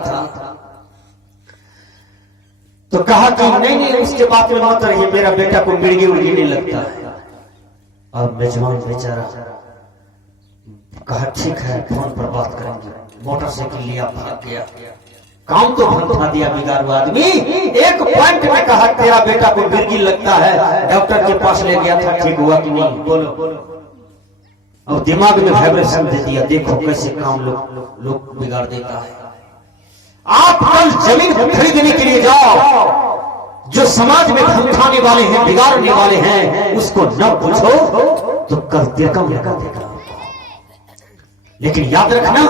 था तो कहा कि नहीं उसके बात में मत रहिए, मेरा बेटा को मिर्गी उड़गी नहीं लगता है। और मेजबान बेचारा कहा ठीक है फोन पर बात करेंगे, मोटरसाइकिल लिया भाग गया। काम तो भंगा दिया बिगाड़ू आदमी। एक पॉइंट में कहा तेरा बेटा को मिर्गी लगता है, डॉक्टर के पास ले गया था, ठीक हुआ कि नहीं बोलो। और दिमाग में वाइब्रेशन दे दिया, देखो कैसे काम लोग बिगाड़ देता है। आप कल जमीन खरीदने के लिए जाओ, जो समाज में भटकाने वाले हैं, बिगाड़ने वाले हैं, उसको न पूछो तो कल देखम लगा देगा। लेकिन याद रखना,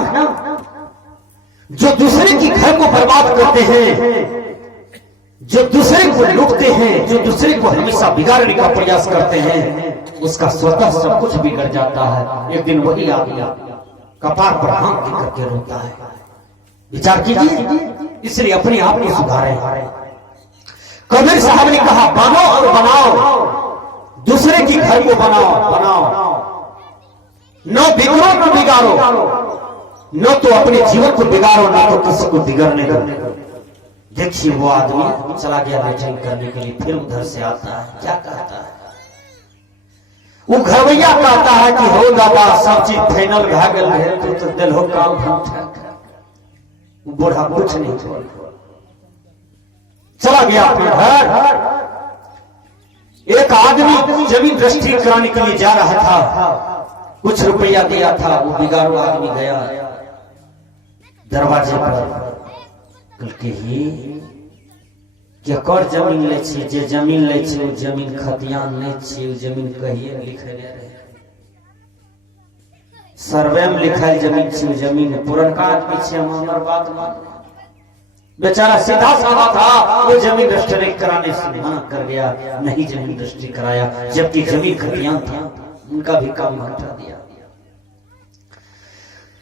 जो दूसरे की घर को बर्बाद करते हैं, जो दूसरे को लूटते हैं, जो दूसरे को हमेशा बिगाड़ने का प्रयास करते हैं, उसका स्वतः सब कुछ बिगड़ जाता है। एक दिन वही आदमी कपार पर हाथ दे करके रोता है। विचार कीजिए, इसलिए अपने आप को सुधारें। कबीर साहब ने कहा बनो और बनाओ, दूसरे की घर को बनाओ, न बिगड़ो न बिगाड़ो, न तो अपने जीवन को बिगाड़ो, न तो किसी को बिगड़ने दो। देखिए वो आदमी चला गया लेटरिन करने के लिए, फिर उधर से आता है, क्या कहता है? वो घरवैया कहता है कि हो दादा सब चीज फाइनल भा गल है, तो दिल हो काम हम बूढ़ा कुछ नहीं चला गया अपने घर। एक आदमी जमीन रजिस्ट्री कराने के लिए जा रहा था, कुछ रुपया दिया था। वो बिगाड़ू आदमी गया दरवाजे पर, कहलके ही केकर जमीन ले छी, जे जमीन ले छी वो जमीन खतियान नहीं छी, वो जमीन कहिए लिखले रहे, सर्वे में लिखाई जमीन छी, जमीन पुरनका आदमी छी, हमार बात मान। बेचारा सीधा साधा था, वो जमीन रजिस्ट्री कराने से मना कर गया, नहीं जमीन रजिस्ट्री कराया, जबकि जमीन खतियान था, उनका भी काम हटा दिया।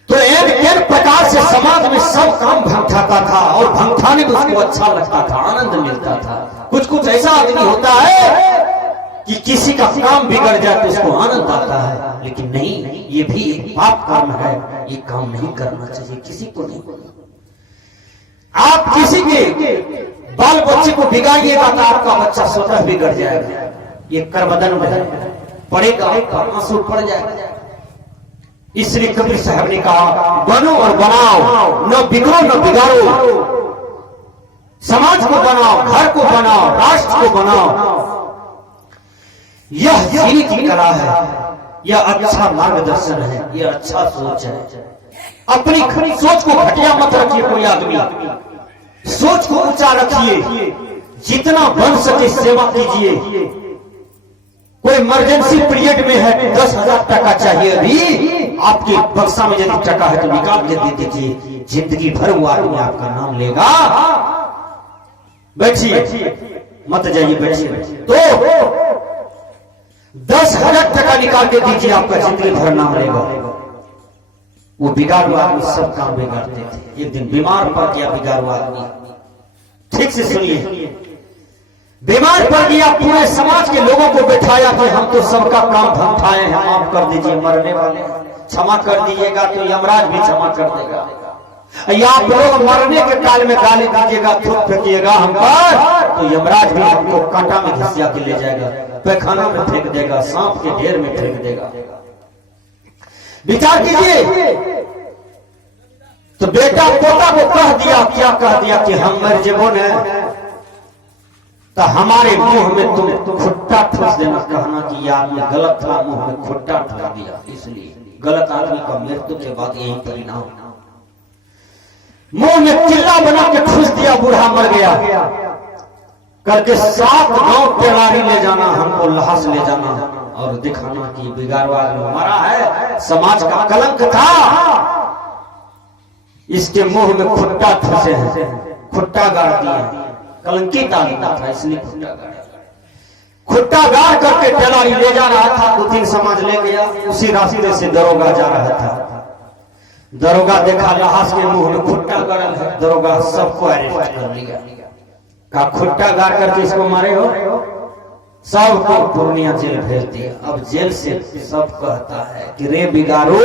तो एक प्रकार से समाज में सब काम भंगठाता था, और भंगठाने में उसको अच्छा लगता था, आनंद मिलता था। कुछ ऐसा आदमी होता है कि किसी का काम बिगड़ जाए तो उसको आनंद आता है, लेकिन नहीं, ये भी एक पाप कर्म है, ये काम नहीं करना चाहिए किसी को नहीं। आप किसी के बाल बच्चे को बिगाड़िएगा तो आपका बच्चा स्वतः बिगड़ जाएगा, ये करबदन पड़ेगा, आंसू पड़ जाएगा। इसलिए कबीर साहब ने कहा बनो और बनाओ, न बिगड़ो न बिगाड़ो, समाज को बनाओ, घर को बनाओ, राष्ट्र को बनाओ। यह जीने की कला है, यह अच्छा मार्गदर्शन है, यह अच्छा सोच है। अपनी सोच को घटिया मत रखिए कोई आदमी, सोच को ऊंचा रखिए, जितना बन सके सेवा कीजिए। कोई इमरजेंसी पीरियड में है, 10,000 टका चाहिए, अभी आपके बक्सा में यदि टका है तो निकाल के दे दीजिए, जिंदगी भर वो आदमी आपका नाम लेगा। बैठिए, मत जाइए, बैठिए। तो 10,000 टका निकाल के दीजिए, आपका जिंदगी भर नाम लेगा। वो बिगाड़ू आदमी सब काम बिगाड़ते थे। एक दिन बीमार पड़ गया बिगाड़ू आदमी, ठीक से सुनिए, बीमार पड़ गया, पूरे समाज के लोगों को बैठाया कि हम तो सबका काम भंगठाए हैं, माफ कर दीजिए, मरने वाले क्षमा कर दीजिएगा तो यमराज भी क्षमा कर देगा। या आप लोग मरने के काल में गाली दीजिएगा, थूक फेंकिएगा हम पर, तो यमराज भी हमको कांटा में घिसिया के ले जाएगा, पैखाना में फेंक देगा, सांप के ढेर में फेंक देगा। विचार कीजिए। तो बेटा पोता को कह दिया, क्या कह दिया कि हम मर जेबो ने तो हमारे मुंह में तुम खुट्टा ठूस देना, कहना कि ये आदमी गलत था, मुंह में खुट्टा ठूस दिया। इसलिए गलत आदमी का मृत्यु के बाद यही परिणाम, मुंह में किल्ला बना के ठूस दिया, बूढ़ा मर गया। करके 7 गांव टेरारी ले जाना, हमको लाश ले जाना और दिखाना कि बिगाड़ू आदमी मरा है, समाज का कलंक था, इसके मुंह में खुट्टा ठूसे हैं, खुट्टा गाड़ दिए, कलंकित आदमी था इसलिए खुट्टा गाड़ करके टेलारी ले जा रहा था। 2-3 समाज ले गया, उसी रास्ते से दरोगा जा रहा था। दरोगा देखा लाश के मुंह में खुट्टा गड़ल है, दरोगा सबको अरेस्ट कर लिया। का खुट्टा गाड़ करके इसको मारे हो, सबको पूर्णिया जेल भेज दिया। अब जेल से सब कहता है कि रे बिगाड़ो,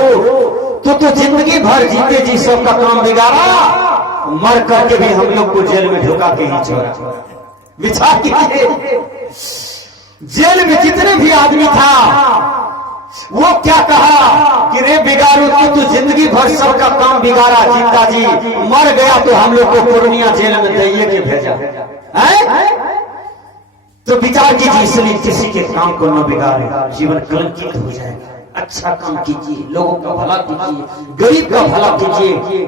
तू तो जिंदगी भर जीते जी सबका काम बिगाड़ा, मर करके भी हम लोग को जेल में ढुका के ही छोड़ा। विचार कीजिए, जेल में जितने भी आदमी था वो क्या कहा कि रे बिगाड़ू तू जिंदगी भर सबका काम बिगाड़ा, जीता जी मर गया तो हम लोग को पूर्णिया जेल में दइए के भेजा है। तो विचार कीजिए, इसलिए किसी के काम को न बिगाड़े, जीवन कलंकित हो जाएगा। अच्छा काम कीजिए, लोगों का भला कीजिए, गरीब का भला कीजिए,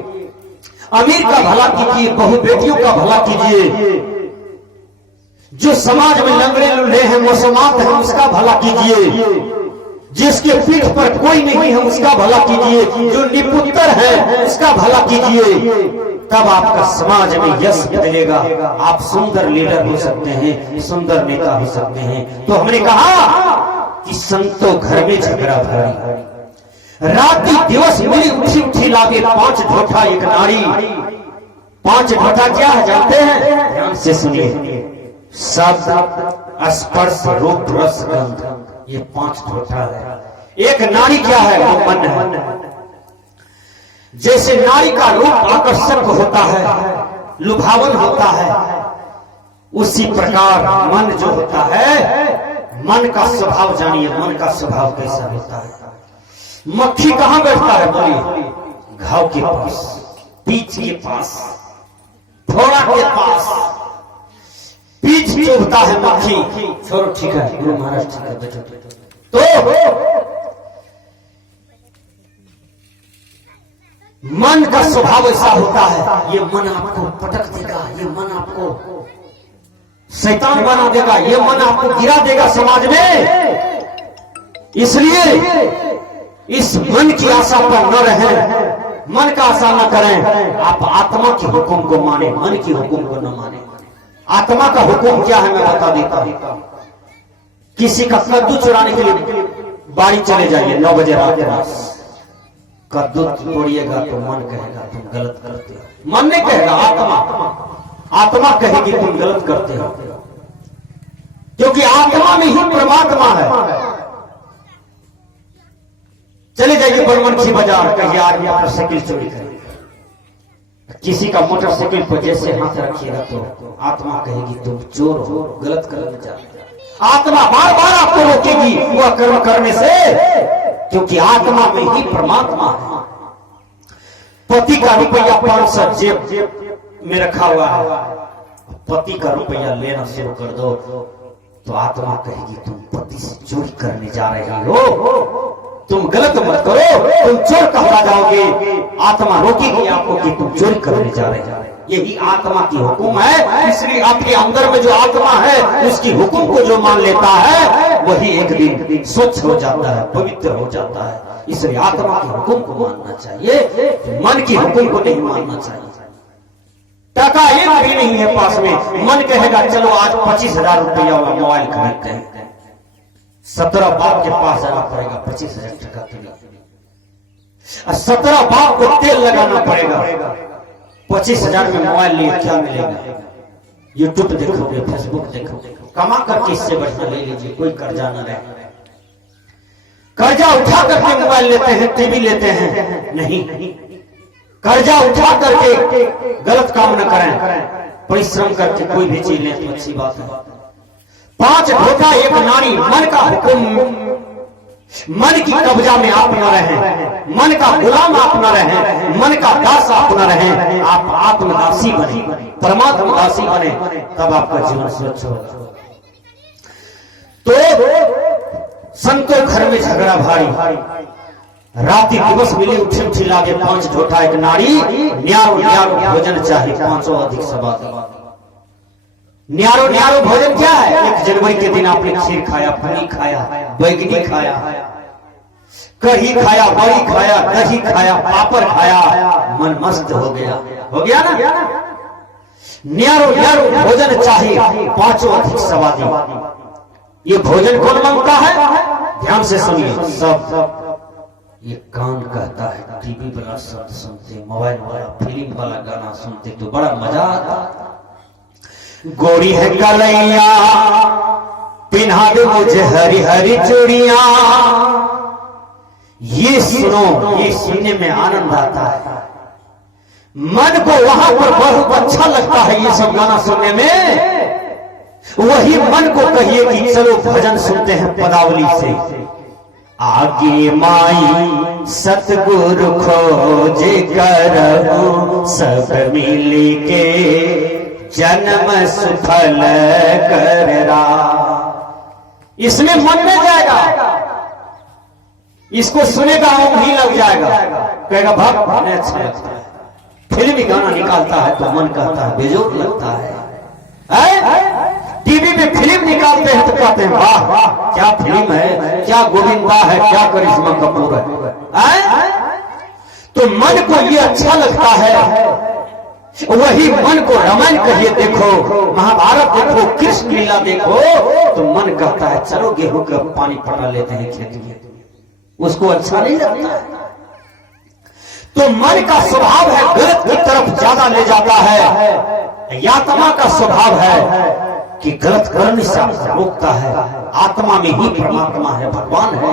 अमीर का भला कीजिए, बहु बेटियों का भला कीजिए, जो समाज में लंगड़े लुल्हे हैं, मुसलमान हैं, उसका भला कीजिए, जिसके पीठ पर कोई नहीं है उसका भला कीजिए, जो निपुत्र है उसका भला कीजिए, तब आपका समाज में यश मिलेगा। आप सुंदर लीडर हो सकते हैं, सुंदर नेता हो सकते हैं। तो हमने कहा कि संतो घर में झगड़ा भारी, रात्रि दिवस मिली उठी उठी लागे 5 ढोठा एक नारी। 5 ढोठा क्या है जानते हैं? ध्यान से सुनिए। शब्द, स्पर्श, रूप, रस, गंध, ये 5 ढोठा है। एक नारी क्या है? वो मन है। जैसे नारी का रूप आकर्षक होता है, लुभावन होता है, उसी प्रकार मन जो होता है, मन का स्वभाव जानिए, मन का स्वभाव कैसा होता है। मक्खी कहां बैठता है? बोलिए, घाव के पास, पीछ के पास, फोड़ा के पास पीछ चुभता है मक्खी। छोड़ो, ठीक है गुरु महाराज, ठीक है बैठो। तो मन का स्वभाव ऐसा होता है, ये मन आपको पटक देगा, ये मन आपको शैतान बना देगा, ये मन आपको गिरा देगा समाज में। इसलिए इस मन की आशा पर न रहें, मन का आशा न करें। आप आत्मा के हुक्म को माने, मन की हुक्म को न माने। आत्मा का हुक्म क्या है मैं बता देता हूं। किसी का कद्दू चुराने के लिए बाड़ी चले जाइए 9 बजे रात के, कद्दू तोड़िएगा तो मन कहेगा तुम गलत करते हो। मन नहीं कहेगा, आत्मा कहेगी तुम गलत करते हो, क्योंकि आत्मा में ही परमात्मा है। चले जाइए बड़मनखी बाजार, कहिए आज मोटरसाइकिल चोरी करेंगे। किसी का मोटरसाइकिल पर जैसे हाथ रखिएगा तो आत्मा कहेगी तुम चोर हो, गलत करने जा रहे हो। आत्मा बार बार आपको रोकेगी वह कर्म करने से, क्योंकि आत्मा में ही परमात्मा है। पति का रुपया 500 जेब में रखा हुआ है, पति का रुपया लेना शुरू कर दो तो आत्मा कहेगी तुम पति से चोरी करने जा रहे हो, तुम गलत मत करो, तुम चोर कहला जाओगे। आत्मा रोकेगी आपको कि तुम चोरी करने जा रहे हो। यही आत्मा की हुक्म है। इसलिए आपके अंदर में जो आत्मा है उसकी हुक्म को जो मान लेता है वही एक दिन स्वच्छ हो जाता है, पवित्र हो जाता है। इसलिए आत्मा की हुक्म को मानना चाहिए, मन की हुक्म को नहीं मानना चाहिए। टका एक भी नहीं है पास में, मन कहेगा चलो आज 25,000 रुपया वाला मोबाइल खरीदते हैं। 17 बाप के पास जाना पड़ेगा, 25,000 टका तेल, 17 बाप को तेल लगाना पड़ेगा। 25,000 में मोबाइल लिए क्या मिलेगा? यूट्यूब देखोगे, फेसबुक देखोगे, कमा करके इससे बढ़िया ले लीजिए, कोई कर्जा न रहे। कर्जा उठा करके मोबाइल लेते हैं, टीवी लेते हैं, नहीं, कर्जा उठा करके गलत काम न करें, परिश्रम करके कोई भी चीज लें तो अच्छी बात है। 5 ढोठा एक नारी, मन का हुक्म, मन की कब्जा में आप न रहें, मन का गुलाम आप न रहें, मन का दास आप न रहें, आप आत्मदासी बने, परमात्मा दासी बने, तब आपका जीवन स्वच्छ होगा। तो संतो घर में झगड़ा भारी, राति दिवस मिले उठे उठी लागे 5 ढोठा एक नारी। न्यारो न्यारो भोजन चाहिए, 500 अधिक सभा। न्यारो न्यारो भोजन क्या है? 1 जनवरी के दिन आपने खीर खाया, पूरी खाया, बैगनी खाया, कढ़ी खाया, बड़ी खाया, दही खाया, पापड़ खाया, मन मस्त हो गया ना। न्यारो न्यारो भोजन चाहिए, 500 अधिक स्वादी। ये भोजन कौन मांगता है? ध्यान से सुनिए सब। ये कान कहता है, टीवी वाला शब्द सुनते, मोबाइल वाला, फिल्म वाला गाना सुनते तो बड़ा मजा आता। गोरी है कलैया पिन्हा दे मुझे हरी हरी चूड़ियां, ये सुनो, ये सुनने में आनंद आता है। मन को वहां पर बहुत अच्छा लगता है ये सब गाना सुनने में, वही मन को कहिए कि चलो भजन सुनते हैं पदावली से। आगे माई सतगुरु खोजे करहु, सब मिल के जन्म सुफल कररा। इसमें मन में जाएगा, इसको सुनेगा उंगली लग जाएगा, कहेगा भाग भाग अच्छा लगता है। फिल्मी गाना निकालता है तो मन कहता है बेजोर लगता है। टीवी में फिल्म निकालते हैं तो कहते हैं वाह वाह क्या फिल्म है, क्या गोविंदा है, क्या करिश्मा कपूर है। तो मन को ये अच्छा लगता है, वही मन को रामायण कहिए देखो, महाभारत देखो, कृष्ण लीला देखो, तो मन कहता है चलो गेहूं का पानी पटा लेते हैं खेत में, उसको अच्छा नहीं लगता है। तो मन का स्वभाव है गलत की तरफ ज्यादा ले जाता है। यात्मा का स्वभाव है कि गलत करने से रोकता है। आत्मा में ही परमात्मा है, भगवान है।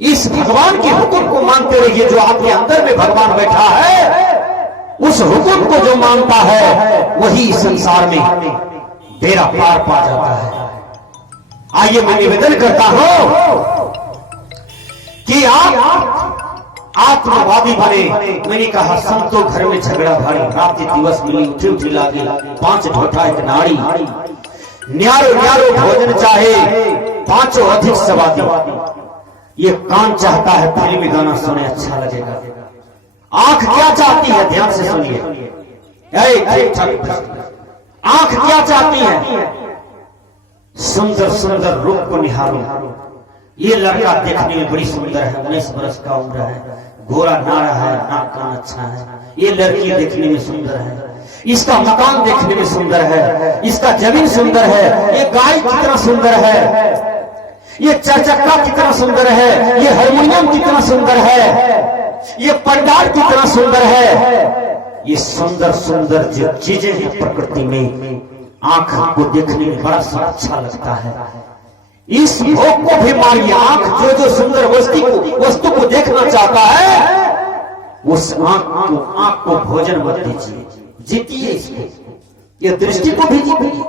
इस भगवान के हुक्म को मानते रहिए। जो आपके अंदर में भगवान बैठा है, उस हुक्म को जो मानता है वही संसार में बेड़ा पार पा जाता है। आइए मैं निवेदन करता हूं कि आप आत्मवादी बने। मैंने कहा संतो घर में झगड़ा भारी, रात्रि दिवस मिली उठी उठी लागी, 5 ढोठा एक नाड़ी, न्यारो न्यारो भोजन चाहे, 5 अधिक सवादी। ये कान चाहता है फिल्मी गाना सुने अच्छा लगेगा। आंख क्या चाहती है, ध्यान से सुनिए। आंख क्या चाहती है, सुंदर सुंदर रूप को निहारो। ये लड़का देखने में बड़ी सुंदर है, 19 वर्ष का उम्र है, गोरा नाड़ा है, नाक कान अच्छा है। ये लड़की देखने में सुंदर है, इसका मकान देखने में सुंदर है, इसका जमीन सुंदर है, ये गाय कितना सुंदर है, ये चरचक्का कितना सुंदर है, ये हारमोनियम कितना सुंदर है, ये पंडाल कितना सुंदर है। ये सुंदर सुंदर जो चीजें हैं प्रकृति में, आंख को देखने में बड़ा सा अच्छा लगता है। इस भोग को भी मारिए। आंख जो जो सुंदर वस्तु को देखना चाहता है, उस आंख को भोजन मत दीजिए, जीतिए इसको, ये दृष्टि को भी जीतिए।